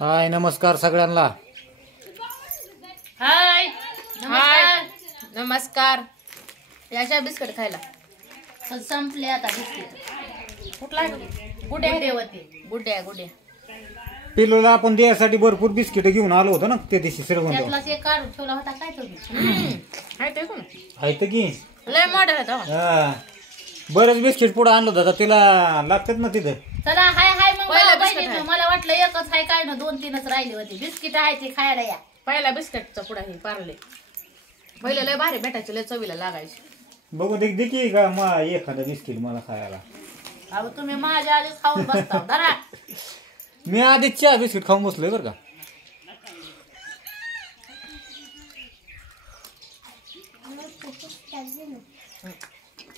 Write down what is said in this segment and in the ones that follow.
हाय नमस्कार सगळ्यांना. हाय हाय नमस्कार. याच्या बिस्किट खायला पण संपले आता बिस्किट. कुठला गुड्या होते. गुड्या पिलूला आपण द्यायसाठी भरपूर बिस्किट घेऊन आलो होतो ना ते दिवशी श्रीमंत. त्यातलाच एक काढून ठेवला होता काय तुम्ही. हाय ते कोण आहे तर की लय मॉडेल आहे तो. हा बरेच बिस्किट पुढे आणलं होतं आता तिला लागतात ना तिथं. चला हाय हाय मग पहिलं पाहिजे बिस्किट आहे. मला वाटलं एकच हाय काय ना 2-3च राहिली होती बिस्किट आहे ते खायला या. पहिला बिस्किटचा पुढा हे पारले पहिले लय भारी भेटायचे लय चवीला लागायचे. बघू दे की का मा एखादं बिस्किट मला खायला. अहो तुम्ही माझ्या आधीच खाऊन बसता धरा. मी आधीच चहा बिस्किट खाऊन बसलोय बरं का.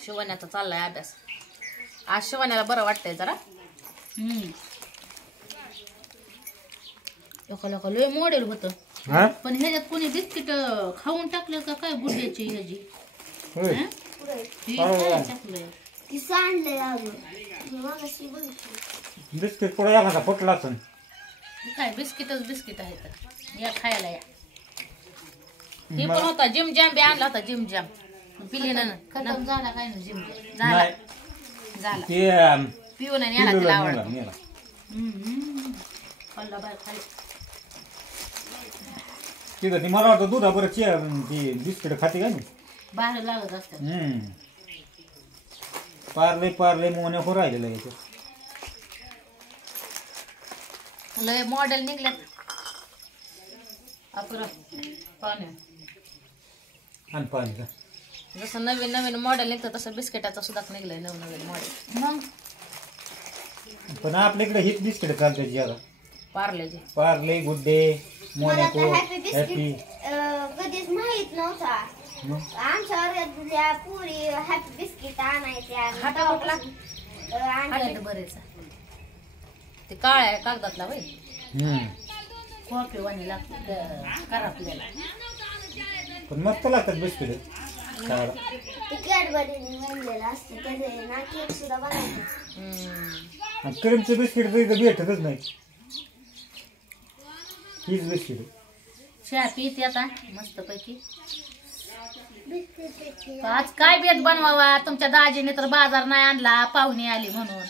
शिवण्याचा चाललाय अभ्यास. आज शिवण्याला बरं वाटतंय जरा. लोक लय मॉडेल होतं. हा पण ह्याच्यात कोणी बिस्किट खाऊन टाकलं का काय गुड्याची ह्याची. होय. ही काय टाकलंय? बिस्किट पुढे एखादा फुटला असेल. ही काय बिस्किटच बिस्किट आहे तर या खायला या. हे पण होता जिम जॅम बी आणला होता जिम जॅम. पिली ना खतम झाला काय ना जिम. झाला नाही झाला ते पिऊन आणि याला तिला पिलूला आवडत. नेला. खाल्ला बाय खाली. तिथं ती मला वाटतं दुधा बरं चहा ती बिस्किट खाते का नाही. बाहेर लागत असतात. पार्ले मोन्या हो राहिलेलं याच्यात. लय मॉडेल निघले. अकरा पाण्या आणि पाणी का जसं नवीन नवीन मॉडेल निघतं तसं बिस्किटाचं सुद्धा निघलंय नवीन मॉडेल. मग पण आपल्याकडे हीच बिस्किट चालते ज्यादा. पार्लेचे पार्ले गुड्डे मोनॅको हॅपी. कधीच माहित नव्हता. आमच्या पुरी हॅपी बिस्किट आणायच्या हाटा कुठला खायला बरेच ते काळ्या कागदातला बाई. कॉफी वाणी लागते करापल्याला. पण मस्त लागतात बिस्किट. ते कॅडबरीने बनलेलं असतं त्याचे ना केक सुद्धा बनवतात. क्रीमचे बिस्किट तर इथं भेटतच नाही. हीच बिस्किट चहा पिते आता मस्त पैकी. आज काय बेत बनवावा तुमच्या दाजीने तर बाजार नाही आणला पाहुणे आली म्हणून.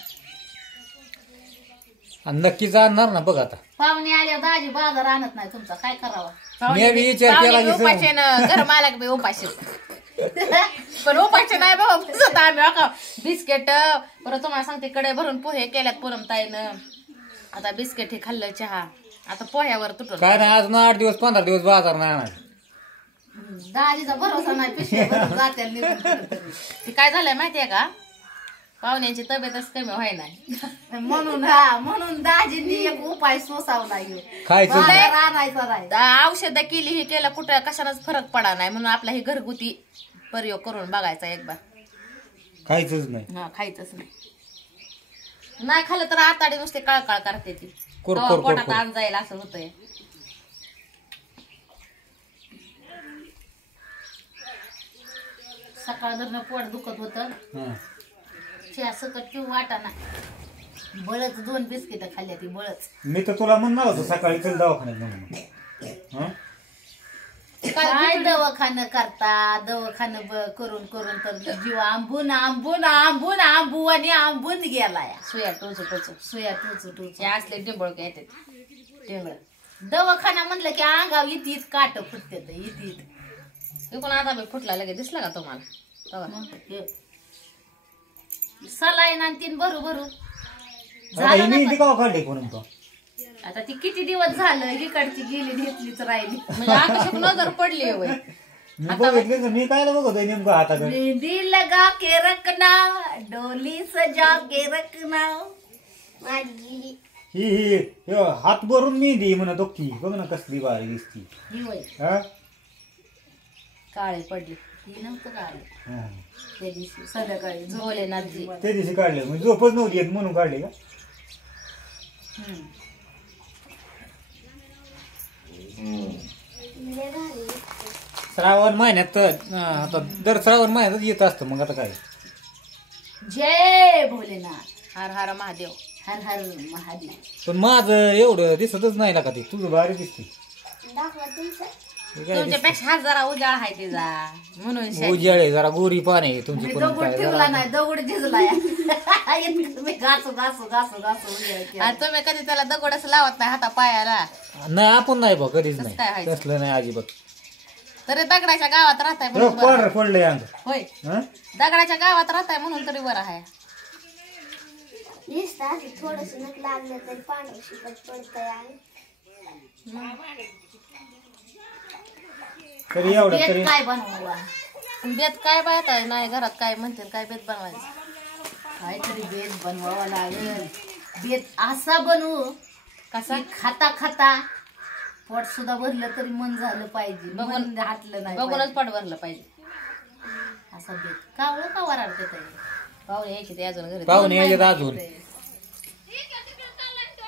आणि नक्कीच आणणार ना बघ आता. पाहुणे आले दाजी बाजार आणत नाही तुमचा काय करावा. मी बी विचार केला की उपाशी घर मालक बी उपाशी पण उपाशी नाही बाबा बसत आम्ही बघा. बिस्किट परत तुम्हाला सांगते कडे भरून पोहे केल्यात पुरमताईनं. आता बिस्किट हे खाल्लं चहा आता पोह्यावर तुटून काय नाही अजून 8 दिवस 15 दिवस बाजार नाही आणणार. दाजीचा भरोसा नाही पिशव्या भरून जात्याला निघून कुठंतरी. ते काय झालंय माहितीये का पाहुण्यांची तब्येतच कमी व्हाय नाही म्हणून दाजींनी एक उपाय सोसावला ह्यो. खायचं बाजार आणायचा नाही. औषध केली हे केलं कुठं कशानंच फरक पडा नाही म्हणून आपला हे घरगुती प्रयोग करून बघायचा एक बार. खायचंच नाही. हा खायचंच नाही खाल्लं तर आताडे नुसते काळकाळ करते ती. कोर, तेव्हा कोर, कोर, पोटात कोर. आण जाईल असं होतंय. सकाळ धरणं पोट दुखत होतं. हा. चहा सकट किंवा वाटा ना बळच 2 बिस्किट खाल्ल्या ती बळच. मी तर तुला म्हणणार होतो सकाळी चल दवाखान्यात म्हणून. हा? काय दवाखानं करता दवाखानं करून करून तर जीव आंबून आंबून आंबून आंबू आणि आंबून गेलाय. सुया टोचू टोचू सुया टोचू टोचू हे असले डिंबळ काय टिंगळ दवाखाना म्हणलं की अंगाव इथीत काट फुटते इथीत. ते कोण आता बी फुटला लगेच दिसला का तुम्हाला तेव्हा? सलाईन आणि 3 भरू भरू आता झालं हिने ना इथे का काढले कोण तो. पण. आता ती किती दिवस झालं इकडची गेली घेतलीच राहिली. म्हणजे आकाशात नजर पडली वय. मी बघितले तर मी काय बघतोय नेमकं हाताकडे. मेहंदी लगा के रखना डोली सजा के रखना. माझी ही हात भरून मी दी म्हणत की बघ ना कसली बारी दिसती. ही वय हा? काळे पडले ही नव्हतं काळे हा. त्या दिवशी संध्याकाळी भोलेनाथजी त्या दिवशी काढले म्हणजे झोपच नव्हती येत म्हणून काढले का. श्रावण महिन्यात आता दर श्रावण महिन्यात येत असतं मग आता काय. जय भोलेनाथ. हर हर महादेव. हर हर महादेव. पण माझं एवढं दिसतच नाही ना का ते तुझं भारी दिसते. दाखवा तुमचं. हे काय तुमच्यापेक्षा हा जरा उजाळ आहे तिचा म्हणून दिसते? उजेड आहे जरा गोरी पाणी आहे तुमची मी पण दगड काय ठेवला जरा नाही दगड झिजलाय. तुम्ही घासू घासू घासू घासू उजेड केला. आणि तुम्ही कधी त्याला दगडच लावत नाही हाता पायाला नाही आपण नाही बा कधीच कसं काय नाही व्हायचं? तसलं नाही अजिबात. तरी दगडाच्या गावात राहताय म्हणून बरं पार आहे. पडलंय अंग होय हं? दगडाच्या गावात राहताय म्हणून तरी बरं आहे. दिसतं असं थोडंसं नक लागलं तरी पाणी शिकत पडतंय आणि तरी एवढं बेत तरी काय बनवा बेत काय बायताय नाही घरात काय म्हणतील काय बेत बनवायचं. काहीतरी बेत बनवावा लागेल. बेत असा बनवू कसा की खाता खाता पोट सुद्धा भरलं तरी मन झालं पाहिजे. बघून- मन हाटलं नाही बघूनच पाहिजे. पट भरलं पाहिजे. असा बेत कावळं का वराडते ताई? पाहुणे यायची ते अजून घरी पाहुणे यायचे अजून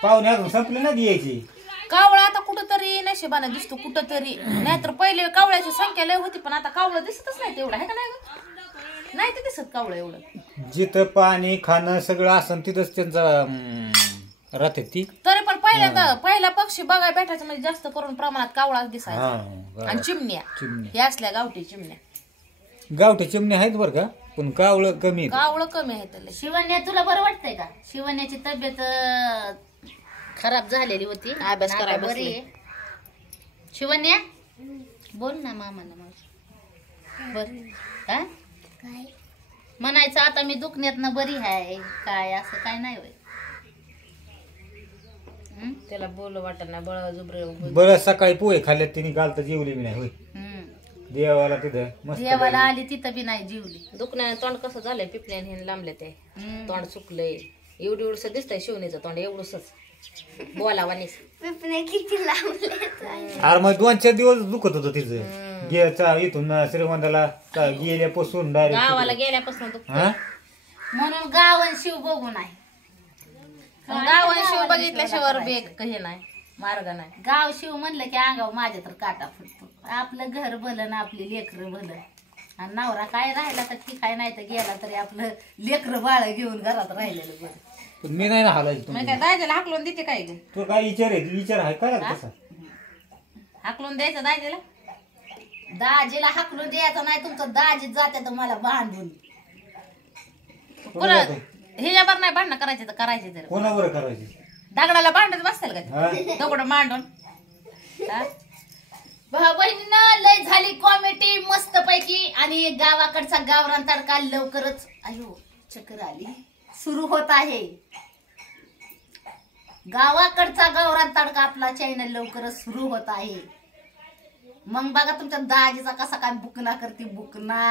पाहुणे अजून संपले ना यायची. कावळा आता कुठंतरी नशिबाने दिसतो कुठंतरी. नाहीतर पहिले कावळ्याची संख्या लय होती पण आता कावळं दिसतच नाही तेवढं आहे का नाही गं? नाही ते दिसत कावळं एवढं. जिथं पाणी खाणं सगळं असं तिथंच त्यांचा राहते ती. तरी पण पहिला पक्षी बघायला भेटायचं म्हणजे जास्त करून प्रमाणात कावळा दिसायचा. हा आणि चिमण्या चिमण्या हे असल्या गावठी चिमण्या. गावठी चिमण्या आहेत बरं का पण कावळं कमी आहेत. कावळं कमी आहे त्याला. शिवण्या तुला बरं वाटतंय का? शिवण्याची तब्येत खराब झालेली होती. अभ्यास आता करायला बरी बसली. आहे. शिवण्या बोल ना मामाला बर हा काय म्हणायचं आता मी दुखण्यातनं बरी आहे काय असं काय नाही होय. हं? त्याला बोलू वाटत नाही बळ जुबरे बरं सकाळी पोहे खाल्ल्यात तिने काल तर जेवली बी नाही होय. हं. देवाला तिथं मस्त देवाला आली तिथं बी नाही जीवली. दुखण्याने तोंड कसं झालंय पिपल्याने हे लांबले ते हं. तोंड सुकलंय. एवढस दिसतंय शिवणीचं तोंड एवढंच बोलावानीच. पिपणे किती लावले अरे मग 2-4 दिवस दुखत होतं तिचं गेचा इथून श्रीमंताला गेल्यापासून गावाला डायरेक्ट गेल्यापासून दुखतंय. हा म्हणून गावन शिव बघू नाही. गावात शिव बघितल्याशिवाय बेग काही नाही मार्ग नाही. गाव शिव म्हणलं की अंगावर माझ्या तर काटा फुटतो. आपलं घर भलं ना आपली लेकरं भलं. आणि नवरा काय राहिला तर ठीक आहे नाही तर गेला तरी आपलं लेकरं बाळ घेऊन घरात राहिलेलं बरं. पण मी नाही ना हालायचं मग तुम्ही काय दायला हाकलून देते काय ग? तो काय विचार आहे काय तसा हाकलून द्यायचं दायला. दाजीला हाकलून द्यायचं नाही तुमचं दाजी जाते तर मला बांधून. पुन्हा हिच्यावर नाही भांडणं करायचे तर करायचे तर कोणावर करायची दगडाला भांडत बसतील का हा ते? दगड मांडून हा? भाऊ बहिणीनं लय झाली कॉमेडी मस्त पैकी. आणि गावाकडचा गावरान तडका लवकरच अयो चक्कर आली सुरू होत आहे. गावाकडचा गावरान तडका आपला चॅनल लवकरच सुरू होत आहे. मग बघा तुमच्या दाजीचा कसा काय बुकना करते बुकना.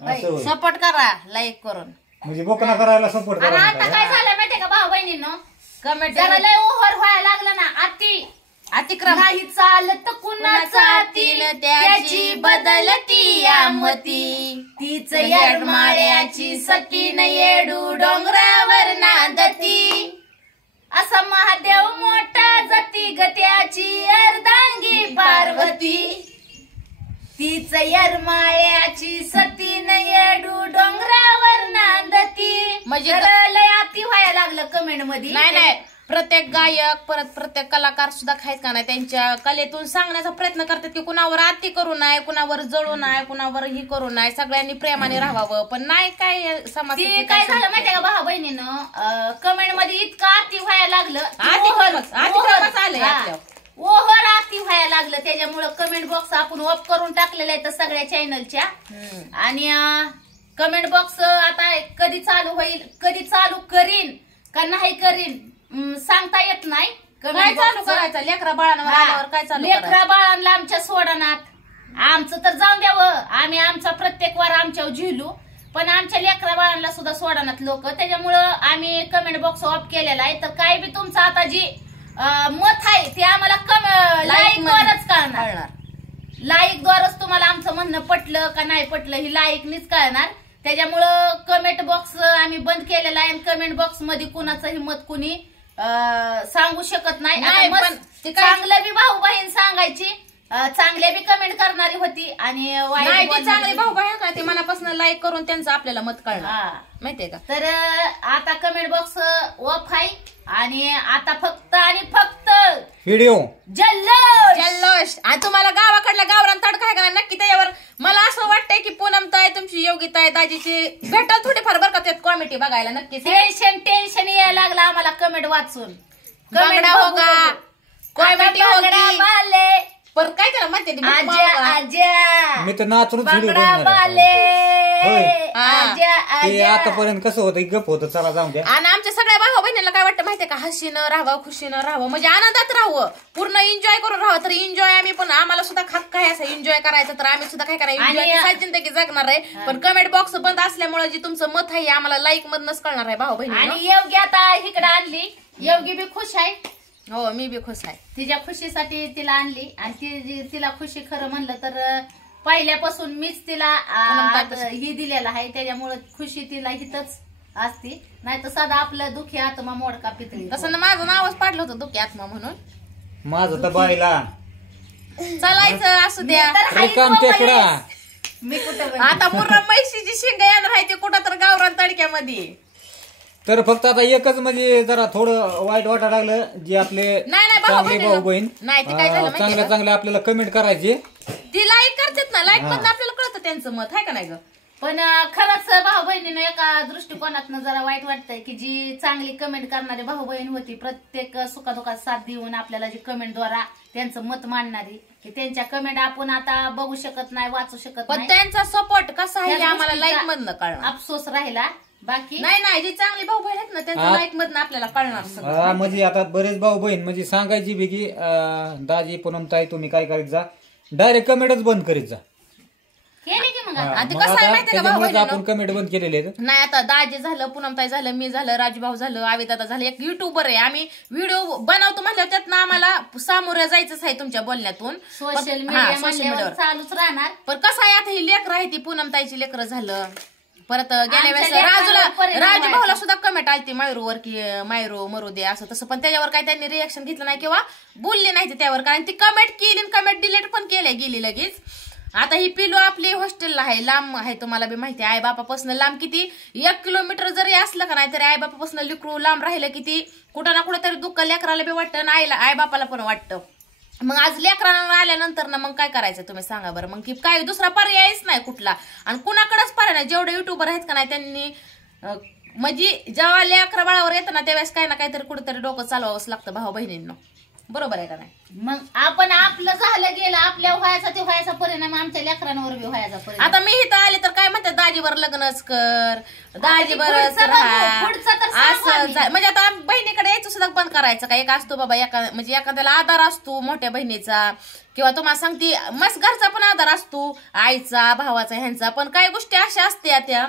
असं होय. सपोर्ट करा लाईक करून. म्हणजे बोकना करायला सपोर्ट आणि आता करा काय झालं माहितीये का भाऊ बहिणीनं कमेंट जरा लय ओव्हर व्हायला लागलं ना. अति अतिक्रम नाही चालत कुणाचा तील त्याची बदलती यामती. तीच येरमाळ्याची सकीन येडू डोंगरावर नांदती. असा महादेव मोठा जती गत्याची अर्धांगी पार्वती. तीच येरमाळ्याची सतीन येडू डोंगरावर नांदती. म्हणजे तर लय अति व्हायला लागलं कमेंट मध्ये. नाही प्रत्येक गायक परत प्रत्येक कलाकार सुद्धा खायच का नाही त्यांच्या कलेतून सांगण्याचा प्रयत्न करतात की कुणावर अति करू नये कुणावर जळू नये कुणावर ही करू नये सगळ्यांनी प्रेमाने राहावं. पण नाही काय समाज ती काय झालं माहितीये का भाऊ बहिणीनं कमेंट मध्ये इतकं अति व्हायला लागलं. अतिक्रमच आलंय आपल्यावर. ओव्हर अति व्हायला लागलं. त्याच्यामुळं कमेंट बॉक्स आपण ऑफ करून टाकलेला आहे सगळ्या चॅनलच्या. आणि कमेंट बॉक्स आता कधी चालू होईल कधी चालू करीन का नाही करीन सांगता येत नाही. काय चालू करायचं लेकरा बाळांवर आल्यावर काय चालू लेकरा बाळांना आमच्या सोडणात. आमचं तर जाऊन द्यावं आम्ही आमचा प्रत्येक वार आमच्यावर झिलू पण आमच्या लेकरा बाळांना सुद्धा सोडणात लोक. त्याच्यामुळं आम्ही कमेंट बॉक्स ऑफ केलेला आहे. तर काय बी तुमचं आता जी मत आहे ते आम्हाला लाईक द्वारच कळणार. लाईक द्वारच तुम्हाला आमचं म्हणणं पटलं का नाही पटलं ही लाईकनीच कळणार. त्याच्यामुळं कमेंट बॉक्स आम्ही बंद केलेला आहे. कमेंट बॉक्स मध्ये कुणाचंही मत कुणी सांगू शकत नाही. नाही, आता पण चांगलं बी भाऊ बहीण सांगायची चांगले बी कमेंट करणारी होती आणि वाईट नाही ते बोलणारी चांगले होती. भाऊ बहीण का ते मनापासून लाईक करून त्यांचं आपल्याला मत कळणार हा. माहितीये का. तर आता कमेंट बॉक्स ऑफ आहे आणि आता फक्त आणि फक्त व्हिडिओ जल्लोष. आणि तुम्हाला गावाकडला गावरान तडका आहे का नाही, नक्की त्याच्यावर मला असं वाटतंय की पूनम ताई तुमची योगिता आहे दाजीची भेटल थोडीफार बरं का त्यात कॉमेडी बघायला नक्कीच. टेन्शन यायला लागलं आम्हाला कमेंट वाचून. बांगडा होगा कॉमेडी होगी बाले पर काय त्याला म्हणते ती आजा आजा मी तर नाचूनच व्हिडिओ बांगडा बनवणार बाले होय. आजा ते आजा आतापर्यंत कसं होतं गप होतं, चला जाऊन द्या. आणि आमच्या सगळ्या भाऊ बहिणीला काय वाटतं माहितीये का, हसीनं राहावं खुशीनं राहावं म्हणजे आनंदात राहावं पूर्ण एन्जॉय करून राहावं. तर एन्जॉय आम्ही पण आम्हाला सुद्धा हक्क आहे असं एन्जॉय करायचं, तर आम्ही सुद्धा काय करायचं एन्जॉय जिंदगी जगणार आहे. पण कमेंट बॉक्स बंद असल्यामुळे जे तुमचं मत आहे आम्हाला लाईक मधनच कळणार आहे भाऊ बहिणी. आणि योगी आता इकडे आणली. योगी बी खुश आहे. हो मी बी खुश आहे. तिच्या खुशीसाठी तिला आणली आणि तिला खुशी खरं म्हणलं तर पहिल्यापासून मीच तिला ही दिलेला आहे, त्याच्यामुळे खुशी तिला हिथच असती. नाही तर सदा आपलं दुखी आत्मा मोडका पितळी. तसं ना माझं नावच पाडलं होतं दुःखी आत्मा म्हणून. माझं तर बाईला चालायचं असू द्या. रिकाम टेकडा. मी कुठं आता मुर्रा म्हैशीची शिंग येणार आहे ते कुठं तर गावरान तडक्यामध्ये. तर फक्त आता एकच म्हणजे जरा थोडं वाईट वाटायला लागलं, जे आपले नाही, भाऊ चांगले बहिणी भाऊ बहीण नाही, ते काय झालं माहितीये चांगल्या का? चांगल्या आपल्याला कमेंट करायचे. ती लाईक करतात ना, लाईक मधून आपल्याला कळतं त्यांचं मत आहे का नाही ग. पण खरंच भाऊ बहिणीनं एका दृष्टिकोनातनं जरा वाईट वाटतंय की जी चांगली कमेंट करणारी भाऊ बहीण होती, प्रत्येक सुखादुखात साथ देऊन आपल्याला जी कमेंट द्वारा त्यांचं मत मांडणारी, की त्यांच्या कमेंट आपण आता बघू शकत नाही वाचू शकत पण नाही. त्यांचा सपोर्ट कसा आहे हे त्या आम्हाला गोष्टीचा लाईक मधनं कळणार. अफसोस राहिला. बाकी नाही जी चांगली भाऊ बहीण आहेत ना त्यांचं हा. लाईक मधनं आपल्याला कळणार सगळं. म्हणजे आता बरेच भाऊ बहीण म्हणजे सांगायची बी की दाजी पूनम ताई तुम्ही काय करीत जा, डायरेक्ट कमेंटच बंद करीत जा. केली की मग आता. आणि मग कसं आहे आता माहितीये का भाऊ त्याच्यामुळेच बहिणीनं? आपण कमेंट बंद केलेले आहेत. नाही आता दाजी झालं पूनमताई झालं मी झालं राजूभाऊ झालं आविदादा झालं एक युट्यूबर आहे. आम्ही व्हिडिओ बनवतो म्हटल्यावर त्यातनं आम्हाला सामोरं जायचंच आहे तुमच्या बोलण्यातून. सोशल हा, सोशल मीडिया मीडियावर चालूच राहणार. पण कसं आहे आता ही लेकरं आहे ती पूनमताईची लेकरं झालं. परत गेल्या आमच्या वेळेस लेकरांवर परिणाम राजू भाऊला व्हायचा. सुद्धा कमेंट आलती मायरूवर की मायरू मरू दे असं तसं, पण त्याच्यावर काही त्यांनी रिएक्शन घेतलं नाही किंवा बोलले नाही त्यावर, कारण ती कमेंट केली कमेंट डिलीट पण केल्या गेली लगेच. आता ही पिलू आपली हॉस्टेलला आहे, लांब आहे तुम्हाला बी माहिती आहे. आई बापापासून लांब किती 1 किलोमीटर जरी असलं का नाही तरी आई बापापासून लिकरू लांब राहिलं किती कुठं ना कुठं तरी दुःख लेकराला बी वाटतं आणि आई बापाला पण वाटतं. मग आज लेकरांना आल्यानंतर ना मग काय करायचं तुम्ही सांगा बरं. मग की काय दुसरा पर्यायच नाही कुठला आणि कुणाकडेच पर्याय नाही. जेवढे युट्यूबर आहेत का नाही त्यांनी म्हणजे जेव्हा लेकरा बाळावर येतं ना त्यावेळेस काही ना काहीतरी कुठेतरी डोकं चालवावंच लागतं भाऊ बहिणींना. बरोबर आहे का नाही. मग आपण आपलं झालं गेलं आपल्या व्हायचा ते व्हायचा परिणाम आमच्या लेकरांवर बी व्हायचा परिणाम. आता मी इथं आले तर काय म्हणतात दाजीवर लग्नच कर दाजीवरच पुढचं बघू, राहा पुढचं तर सांगू असं आम्ही. म्हणजे आता बहिणीकडे यायचं सुद्धा बंद करायचं का. एक असतो बाबा म्हणजे एखाद्याला आधार असतो मोठ्या बहिणीचा किंवा तुम्हाला सांगते मस्त घरचा पण आधार असतो आईचा भावाचा ह्यांचा. पण काही गोष्टी अशा असत्या त्या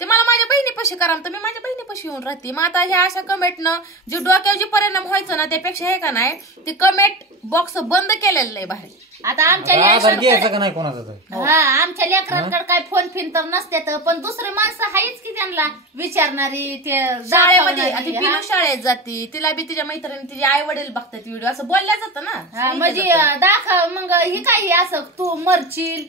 ते मला माझ्या बहिणीपाशी करा तर मी माझ्या बहिणीपाशी येऊन राहते. मग आता ह्या अशा कमेंटनं जे डोक्यावर जे परिणाम व्हायचं ना त्यापेक्षा हे का नाही ते कमेंट बॉक्स बंद केलेलं आहे बाहेर. आता आमच्या आधार घ्यायचा लेकरांकडे का नाही कोणाचा तर. हा आमच्या लेकरांकडे काय फोन फिन तर नसत्यात, पण दुसरे माणसं आहेच की त्यांना विचारणारी ते शाळेमध्ये दाखवणारी, ती हा. पिलू शाळेत जाते तिला बी तिच्या मैत्रिणी तिचे आई वडील बघतात व्हिडिओ असं बोलल्या जातं ना. हा, म्हणजे दाखव मग ही काही असं तू मरशील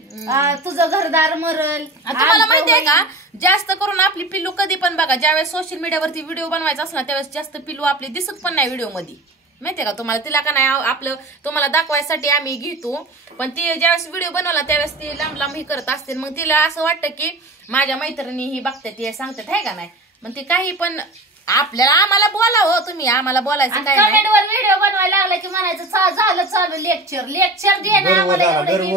तुझं घरदार मरल. तुम्हाला माहितीये का जास्त करून आपली पिल्लू कधी पण बघा ज्यावेळेस सोशल मीडियावरती व्हिडिओ बनवायचा असला त्यावेळेस जास्त पिल्लू आपली दिसत पण नाही व्हिडिओ मध्ये. माहितीये का तुम्हाला तिला का नाही आपलं तुम्हाला दाखवायसाठी आम्ही घेतो पण ती ज्यावेळेस व्हिडिओ बनवला त्यावेळेस ती लांब लांब ही करत असते. मग तिला असं वाटतं की माझ्या मैत्रिणी ही बघतात हे सांगतात आहे का नाही. मग ती काही पण आपल्याला आम्हाला बोला हो तुम्ही आम्हाला बोलायचं काय नाही. कमेंटवर व्हिडिओ बनवायला लागला की म्हणायचं झालं चालू लेक्चर दे ना गर्व आम्हाला झाला, एवढं की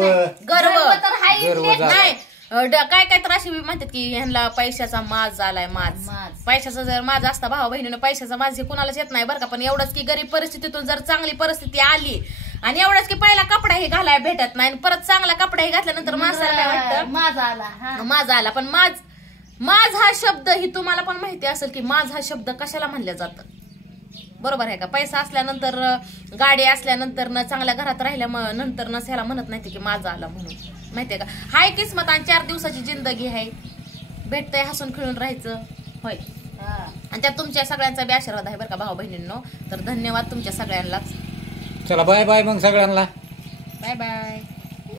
गर्व. नाही. गर्व तर हाय गर्व झाला. नाही काय काय तर अशी म्हणतात की ह्यांना पैशाचा माज झालाय माज. पैशाचा जर माज असता भाऊ बहिणीनं पैशाचा माज हे कुणालाच येत नाही बरं का. पण एवढंच की गरीब परिस्थितीतून जर चांगली परिस्थिती आली आणि एवढंच की पहिला कपडा हे घालायला भेटत नाही परत चांगला कपडा हे घातल्यानंतर माणसाला काय वाटतं माझा आला हा. माज आला. पण माज हा शब्द ही तुम्हाला पण माहिती असेल की माज हा शब्द कशाला म्हणलं जातं. बरोबर आहे का. पैसा असल्यानंतर गाडी असल्यानंतर न चांगल्या घरात राहिल्या नंतर न ह्याला म्हणत नाही की माझा आला म्हणून. माहितीये का हाय किस्मत आणि 4 दिवसाची जिंदगी आहे भेटतंय हसून खेळून राहायचं होय. आणि त्यात तुमच्या सगळ्यांचा बी आशीर्वाद आहे बरं का भाऊ बहिणींनो. तर धन्यवाद तुमच्या सगळ्यांनाच. चला बाय बाय मग सगळ्यांना. Bye bye.